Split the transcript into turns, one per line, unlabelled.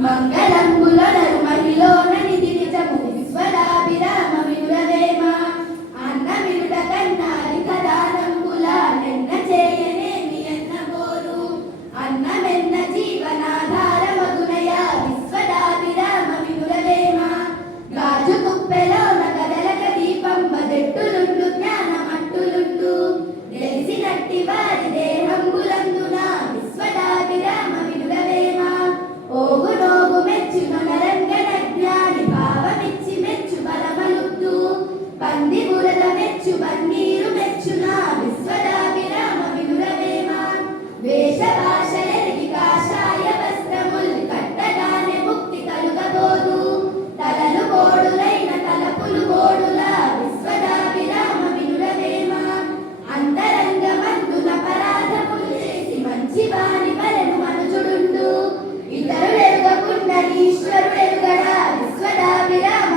Mangan. Shivani ఇతరులు ఎరుగకుండా ఈశ్వరుడు ఎరుగడా విశ్వదాభిరామ